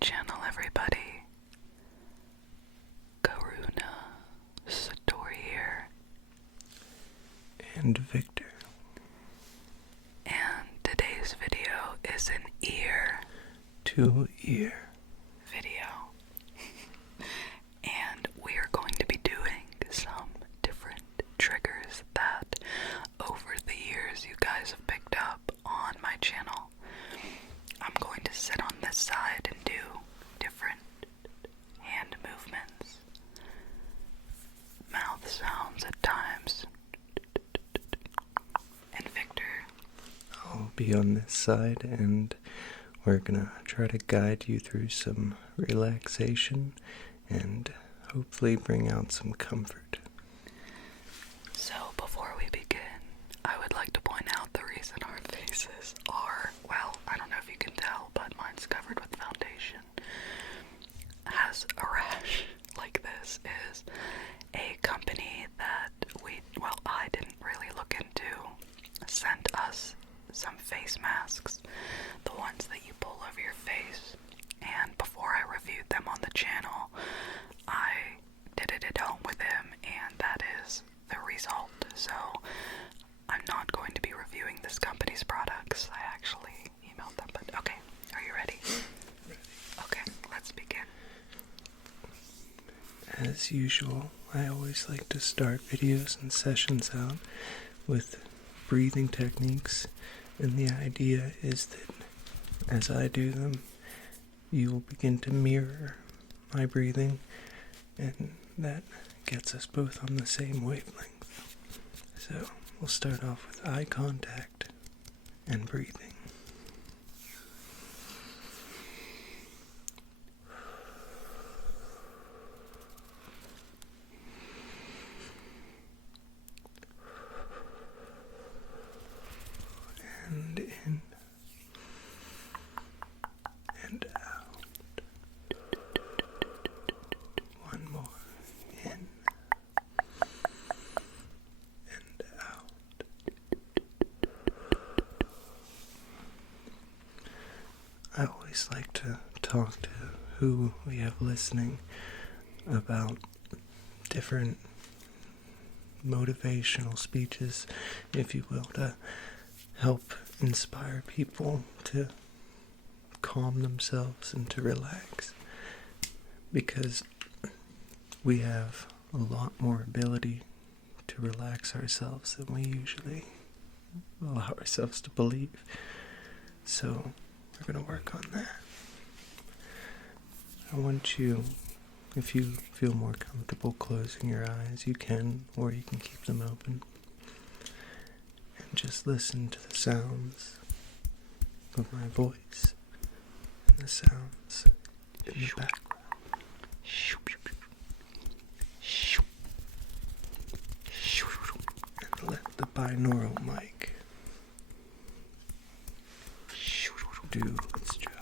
channel, everybody. Karuna Satori here. And Victor. And today's video is an ear to ear video. And we are going to be doing some different triggers that over the years you guys have picked up on my channel. I'm going to sit on this side and do different hand movements, mouth sounds at times. And Victor, I'll be on this side, and we're gonna try to guide you through some relaxation and hopefully bring out some comfort. so before we begin, I would like to point out the reason our faces are, well, I don't know if you can tell, but mine's covered with foundation. Has a rash like this is a company that I didn't really look into, sent us some face masks, the ones that you pull over your face, and before I reviewed them on the channel, I did it at home with him, and that is the result. So I'm not going to be reviewing this company's products. I actually emailed them, but okay, are you ready? Ready. Okay, let's begin. As usual, I always like to start videos and sessions out with breathing techniques, and the idea is that as I do them, you will begin to mirror my breathing, and that gets us both on the same wavelength. So we'll start off with eye contact and breathing. And in and out. One more. In and out. I always like to talk to who we have listening about different motivational speeches, if you will, to help inspire people to calm themselves and to relax, because we have a lot more ability to relax ourselves than we usually allow ourselves to believe. So we're going to work on that. I want you, if you feel more comfortable closing your eyes, you can, or you can keep them open. And just listen to the sounds of my voice and the sounds in the background. And let the binaural mic do its job.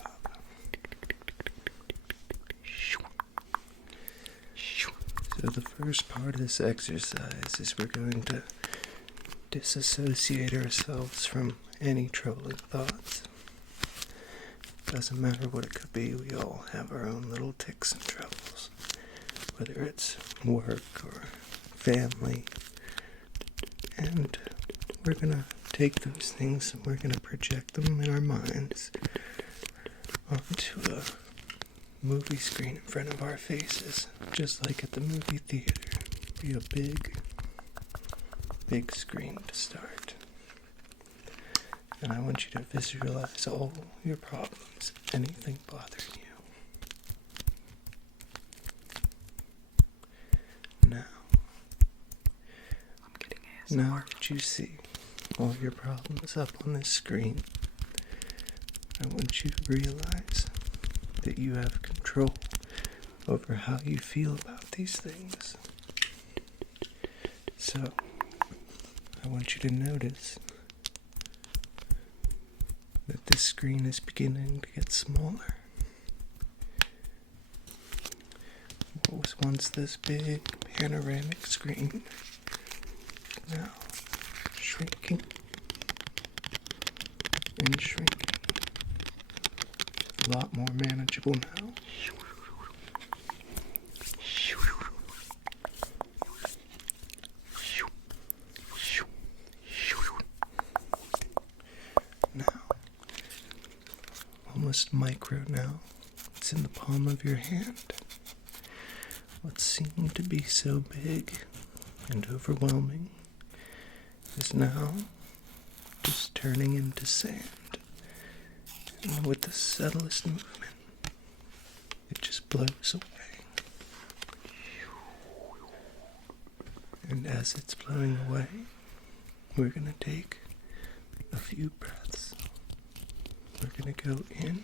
So the first part of this exercise is we're going to disassociate ourselves from any troubling thoughts. Doesn't matter what it could be, we all have our own little tics and troubles. Whether it's work or family. And we're gonna take those things and we're gonna project them in our minds onto a movie screen in front of our faces, just like at the movie theater. Be a big screen to start. And I want you to visualize all your problems, anything bothering you. Now that you see all your problems up on this screen, I want you to realize that you have control over how you feel about these things. So, I want you to notice that this screen is beginning to get smaller. What was once this big panoramic screen, now shrinking and shrinking. a lot more manageable now. Now, almost micro now. It's in the palm of your hand. What seemed to be so big and overwhelming is now just turning into sand. And with the subtlest movement, it just blows away. And as it's blowing away, we're going to take a few breaths. We're going to go in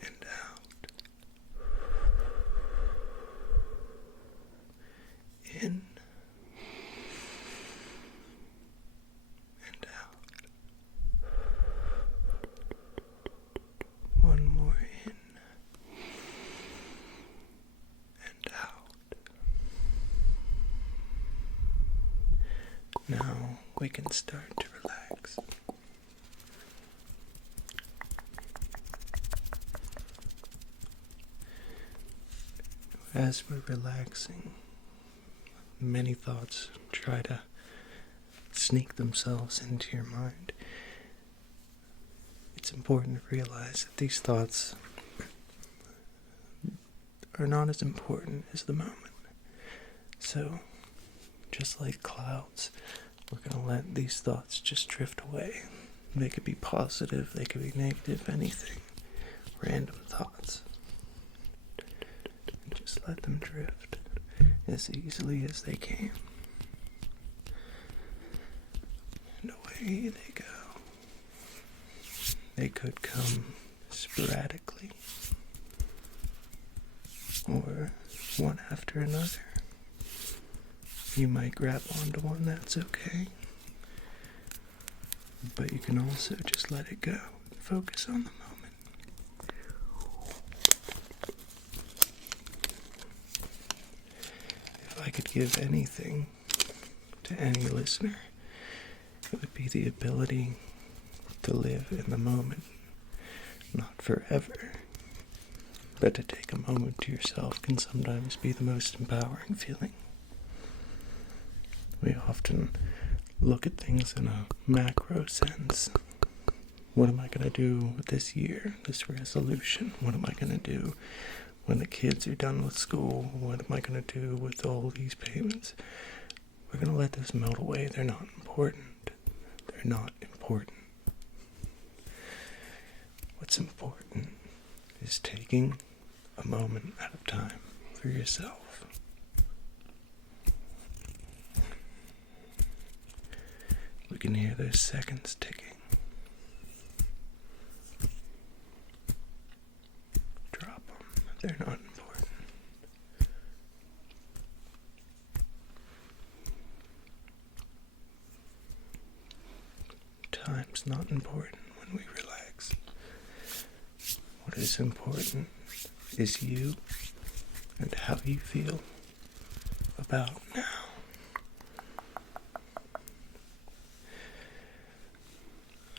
and out. In and out. One more in and out. Now we can start to relax. As we're relaxing, many thoughts try to sneak themselves into your mind. It's important to realize that these thoughts are not as important as the moment. So, just like clouds, we're going to let these thoughts just drift away. They could be positive, they could be negative, anything. Random thoughts. And just let them drift as easily as they can. And away they go. They could come sporadically, or one after another. You might grab onto one, that's okay. But you can also just let it go. Focus on the moment. If I could give anything to any listener, it would be the ability to live in the moment. Not forever, but to take a moment to yourself can sometimes be the most empowering feeling. We often look at things in a macro sense. What am I going to do with this year, this resolution? What am I going to do when the kids are done with school? What am I going to do with all these payments? We're going to let those melt away. They're not important. They're not important. What's important is taking a moment at a time for yourself. We can hear those seconds ticking. Drop them. They're not important. Time's not important when we relax. What is important is you and how you feel about now.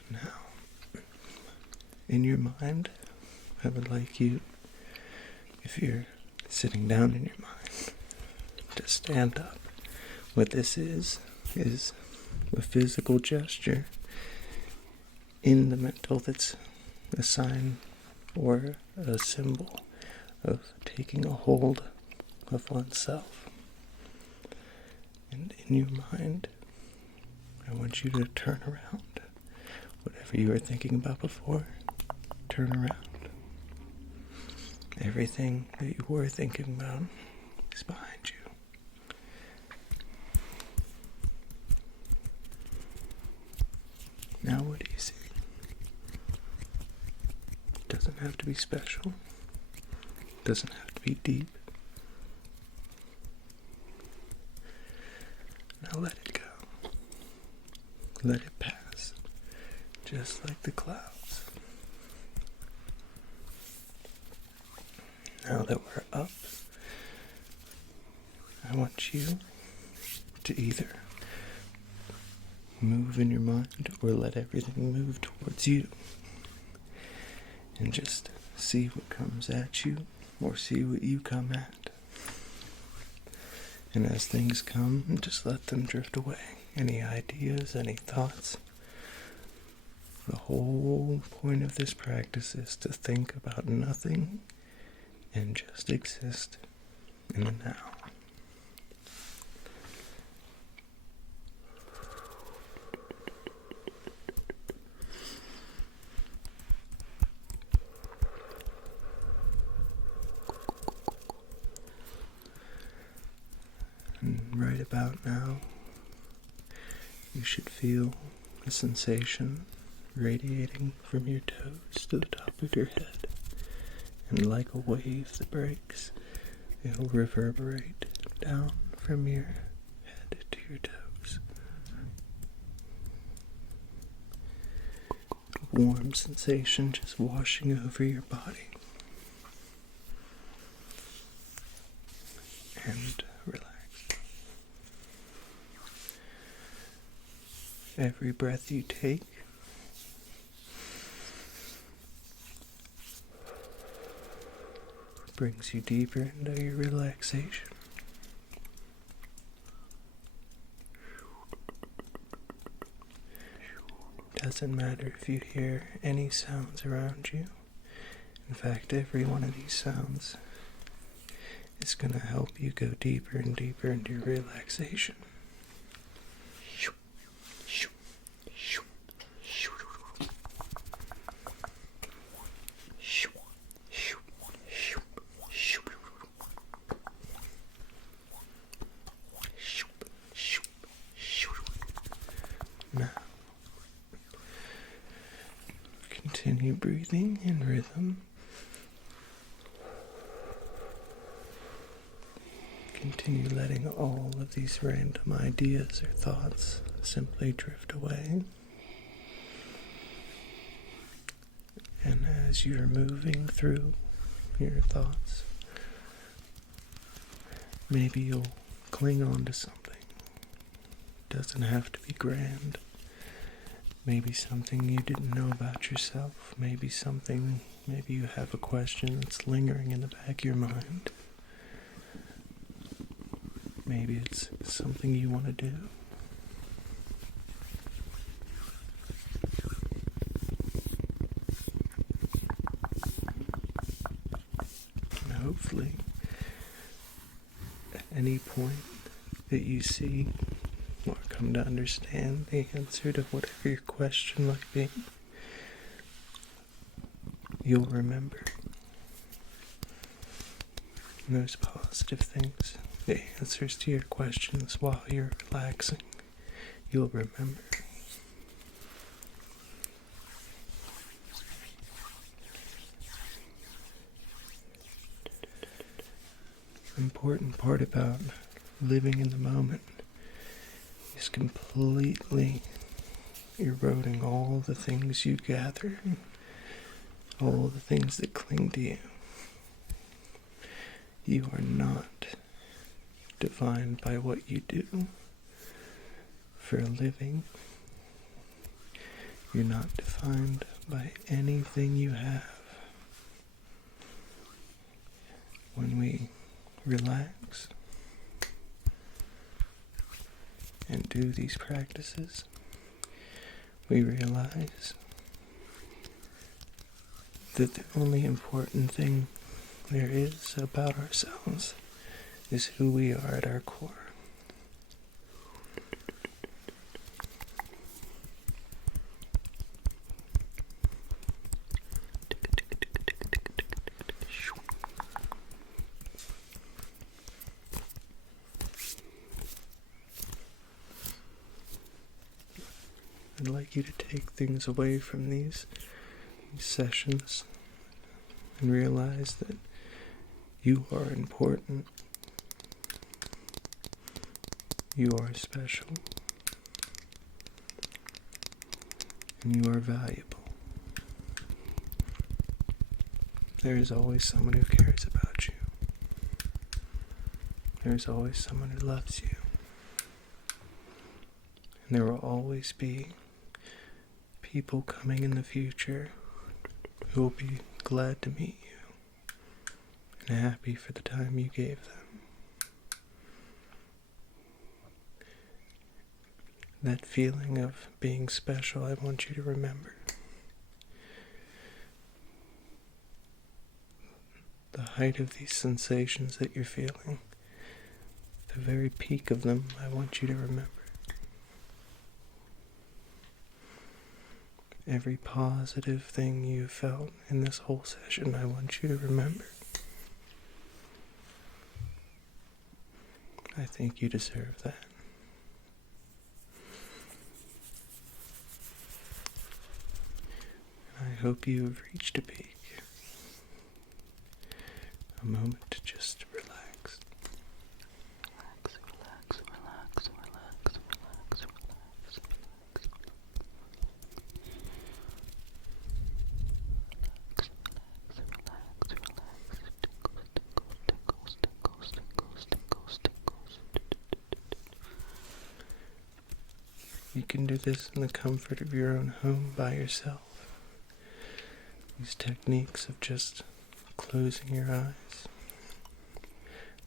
Now, in your mind, I would like you, if you're sitting down in your mind, to stand up. What this is a physical gesture in the mental that's a sign or a symbol of taking a hold of oneself. And in your mind, I want you to turn around. Whatever you were thinking about before, turn around. Everything that you were thinking about is behind you. Now what do you see? It doesn't have to be special. It doesn't have to be deep. Now let it go. Let it pass. Just like the clouds. Now that we're up, I want you to either move in your mind or let everything move towards you. And just see what comes at you, or see what you come at. And as things come, just let them drift away. Any ideas, any thoughts. The whole point of this practice is to think about nothing and just exist in the now. And right about now, you should feel a sensation radiating from your toes to the top of your head. And like a wave that breaks, it'll reverberate down from your head to your toes. A warm sensation just washing over your body. And relax. Every breath you take brings you deeper into your relaxation. Doesn't matter if you hear any sounds around you. In fact, every one of these sounds is going to help you go deeper and deeper into your relaxation. Now, continue breathing in rhythm. Continue letting all of these random ideas or thoughts simply drift away. And as you're moving through your thoughts, maybe you'll cling on to something. Doesn't have to be grand. Maybe something you didn't know about yourself. Maybe you have a question that's lingering in the back of your mind. Maybe it's something you want to do. And hopefully, at any point that you see or come to understand the answer to whatever your question might be, you'll remember those positive things, the answers to your questions while you're relaxing. You'll remember. The important part about living in the moment is completely eroding all the things you gather, all the things that cling to you. You are not defined by what you do for a living. You're not defined by anything you have. When we relax and do these practices, we realize that the only important thing there is about ourselves is who we are at our core. I'd like you to take things away from these sessions and realize that you are important, you are special, and you are valuable. There is always someone who cares about you. There is always someone who loves you. And there will always be people coming in the future who will be glad to meet you and happy for the time you gave them. That feeling of being special, I want you to remember. The height of these sensations that you're feeling, the very peak of them, I want you to remember. Every positive thing you felt in this whole session, I want you to remember. I think you deserve that. I hope you have reached a peak. A moment to just relax. Relax, relax, relax, relax, relax, relax, relax. You can do this in the comfort of your own home by yourself. These techniques of just closing your eyes,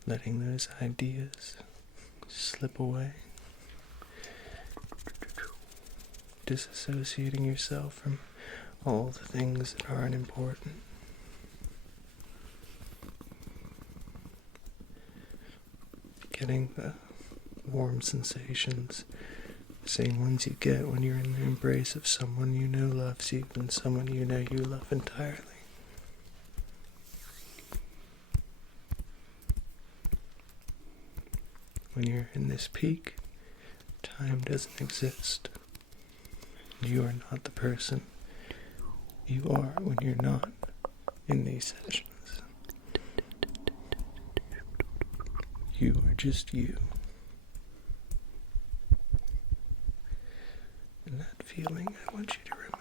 letting those ideas slip away, disassociating yourself from all the things that aren't important. Getting the warm sensations, the same ones you get when you're in the embrace of someone you know loves you and someone you know you love entirely. When you're in this peak, time doesn't exist. You are not the person you are when you're not in these sessions. You are just you. And that feeling, I want you to remember.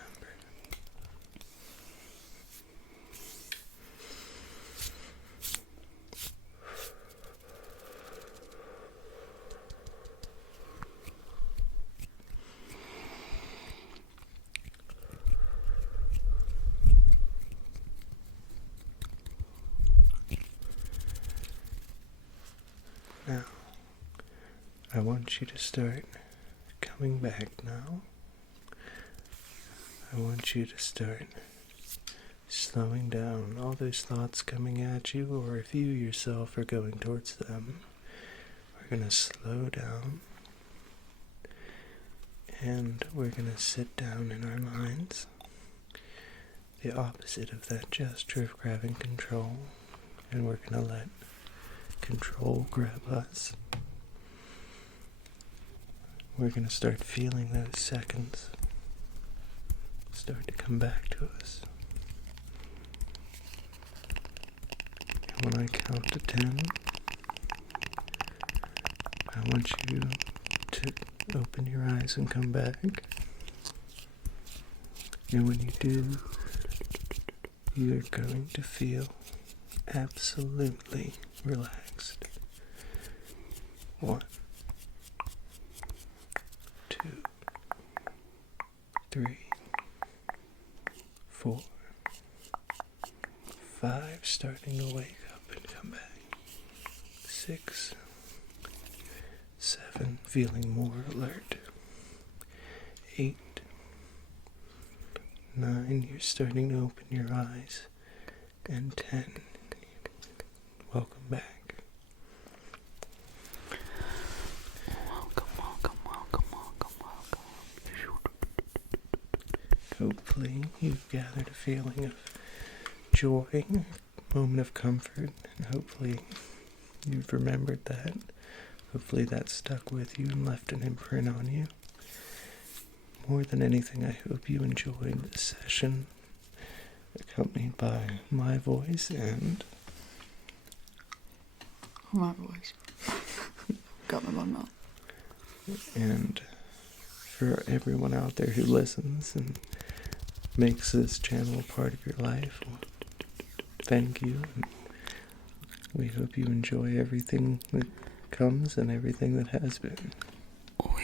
Now, I want you to start coming back now. I want you to start slowing down all those thoughts coming at you, or if you yourself are going towards them. We're going to slow down, and we're going to sit down in our minds. The opposite of that gesture of grabbing control, and we're going to let control grab us. We're going to start feeling those seconds start to come back to us. And when I count to 10, I want you to open your eyes and come back. And when you do, you're going to feel absolutely relaxed. 1, 2, 3, 4, 5, starting to wake up and come back. 6, 7, feeling more alert. 8, 9, you're starting to open your eyes. And 10, welcome back. Hopefully you've gathered a feeling of joy, a moment of comfort, and hopefully you've remembered that. Hopefully that stuck with you and left an imprint on you. More than anything, I hope you enjoyed this session, accompanied by my voice and... My voice. Got my bum out. And for everyone out there who listens and makes this channel a part of your life, well, thank you. And we hope you enjoy everything that comes and everything that has been. We